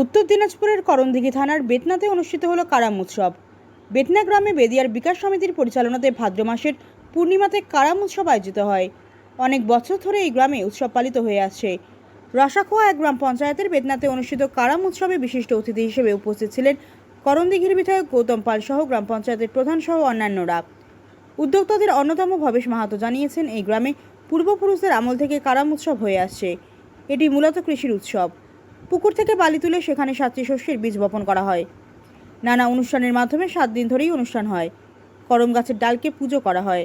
উত্তর দিনাজপুরের করণদিঘি থানার বেতনাতে অনুষ্ঠিত হলো কারাম উৎসব। বেতনা গ্রামে বেদিয়ার বিকাশ সমিতির পরিচালনাতে ভাদ্র মাসের পূর্ণিমাতে কারাম উৎসব আয়োজিত হয়। অনেক বছর ধরে এই গ্রামে উৎসব পালিত হয়ে আসছে। রসাখোয়া এক গ্রাম পঞ্চায়েতের বেতনাতে অনুষ্ঠিত কারাম উৎসবে বিশিষ্ট অতিথি হিসেবে উপস্থিত ছিলেন করণদিঘির বিধায়ক গৌতম পাল সহ গ্রাম পঞ্চায়েতের প্রধান সহ অন্যান্যরা। উদ্যোক্তাদের অন্যতম ভবেশ মাহাতো জানিয়েছেন, এই গ্রামে পূর্বপুরুষদের আমল থেকে কারাম উৎসব হয়ে আসছে। এটি মূলত কৃষির উৎসব। পুকুর থেকে বালি তুলে সেখানে সাতটি শস্যের বীজ বপন করা হয়। নানা অনুষ্ঠানের মাধ্যমে সাত দিন ধরেই অনুষ্ঠান হয়। করম গাছের ডালকে পুজো করা হয়।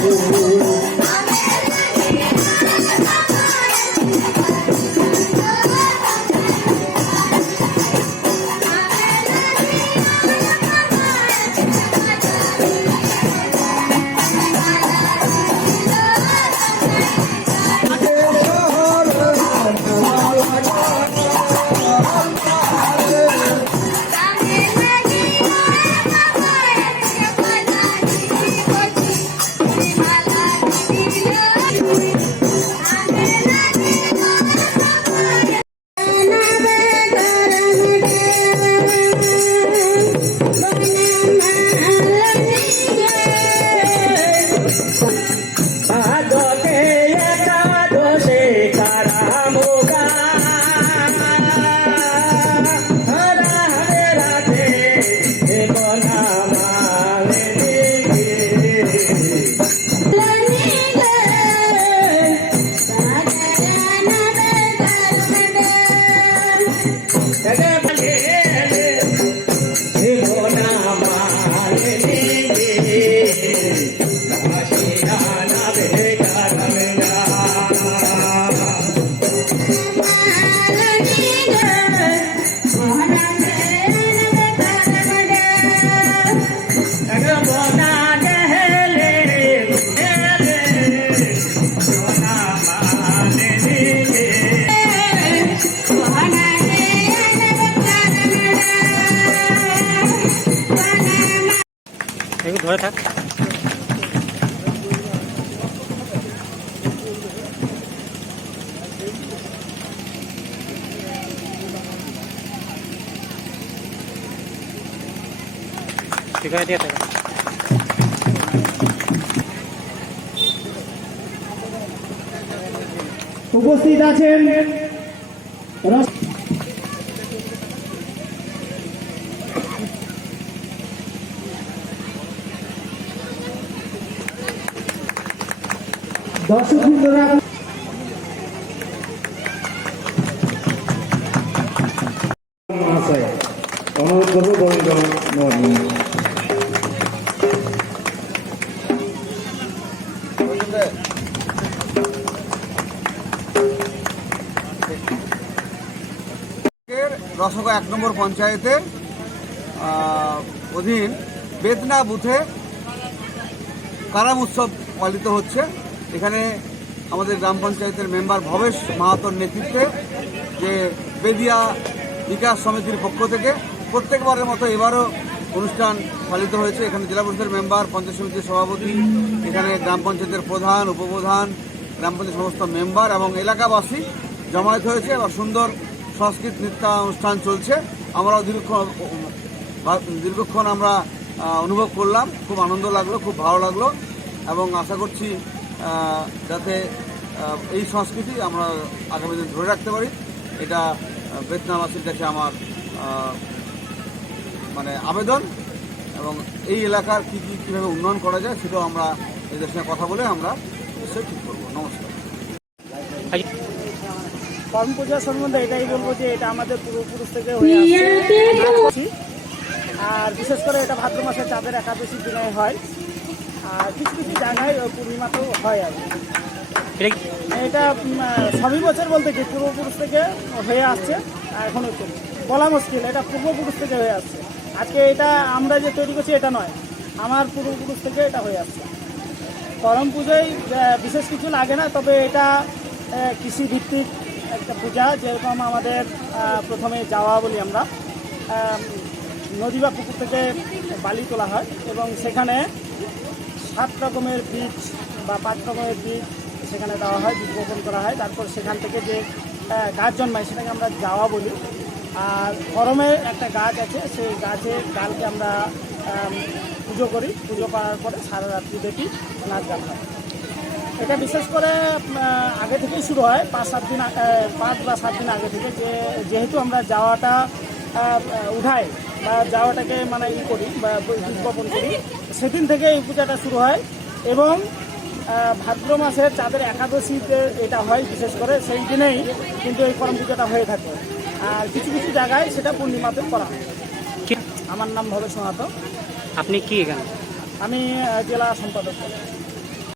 ঠিকানা দিয়ে থাকা উপস্থিত আছেন দর্শক অনুরোধ করব গোবিন্দ রসগা এক নম্বর পঞ্চায়েতের অধীন বেদনা বুথে কারাম উৎসব পালিত হচ্ছে। এখানে আমাদের গ্রাম পঞ্চায়েতের মেম্বার ভবেশ মাহাতোর নেতৃত্বে যে বেদিয়া বিকাশ সমিতির পক্ষ থেকে প্রত্যেকবারের মতো এবারও অনুষ্ঠান পালিত হয়েছে। এখানে জেলা পরিষদের মেম্বার, পঞ্চায়েত সমিতির সভাপতি, এখানে গ্রাম পঞ্চায়েতের প্রধান, উপপ্রধান, গ্রাম পঞ্চায়েত সমস্ত মেম্বার এবং এলাকাবাসী জমায়েত হয়েছে। এবার সুন্দর সংস্কৃত নৃত্যানুষ্ঠান চলছে। আমরাও দীর্ঘক্ষণ দীর্ঘক্ষণ আমরা অনুভব করলাম। খুব আনন্দ লাগল, খুব ভালো লাগল। এবং আশা করছি যাতে এই সংস্কৃতি আমরা আগামী দিন ধরে রাখতে পারি। এটা বেতনাবাসীর কাছে আমার মানে আবেদন। এবং এই এলাকার কী কী, কীভাবে উন্নয়ন করা যায় সেটাও আমরা এদের সঙ্গে কথা বলে আমরা নিশ্চয়ই ঠিক করব। নমস্কার। আজ কর্ম পূজা সম্বন্ধে এটাই বলব যে এটা আমাদের পূর্বপুরুষ থেকে হয়ে আসছে। আর বিশেষ করে এটা ভাদ্র মাসে চাঁদের একাদশীর দিনে হয়। আর কিছু কিছু জায়গায় ওই পূর্ণিমাতেও হয় আর কি। এটা সবই বছর বলতে কি পূর্বপুরুষ থেকে হয়ে আসছে। আর এখনও চলছে বলা মুশকিল এটা পূর্বপুরুষ থেকে হয়ে আসছে। আজকে এটা আমরা যে তৈরি করছি এটা নয় আমার পূর্বপুরুষ থেকে এটা হয়ে আসছে। করম পুজোয় বিশেষ কিছু লাগে না তবে এটা কৃষিভিত্তিক একটা পূজা, যেরকম আমাদের প্রথমে যাওয়া বলি আমরা। নদী বা পুকুর থেকে বালি তোলা হয় এবং সেখানে সাত রকমের বীজ বা পাঁচ রকমের বীজ সেখানে দেওয়া হয়, বীজ বপন করা হয়। তারপর সেখান থেকে যে গাছ জন্মায় সেটাকে আমরা যাওয়া বলি। আর গরমের একটা গাছ আছে, সেই গাছে ডালকে আমরা পুজো করি। পুজো করার পরে সারা রাত্রি দেখি নাচ গান হয়। এটা বিশেষ করে আগে থেকেই শুরু হয় পাঁচ সাত দিন পাঁচ বা সাত দিন আগে থেকে যে যেহেতু আমরা যাওয়াটা উঠাই বা যাওয়াটাকে মানে ই করি বা বপন করি সেদিন থেকে এই পূজাটা শুরু হয় এবং ভাদ্র মাসের চাঁদের একাদশীতে এটা হয় বিশেষ করে সেই দিনেই কিন্তু এই করম পূজাটা হয়ে থাকে। আর কিছু কিছু জায়গায় সেটা পূর্ণিমাতে করা হয়। আমার নাম ভবেশ মাহাতো আপনি কি এখানে? আমি জেলা সম্পাদক।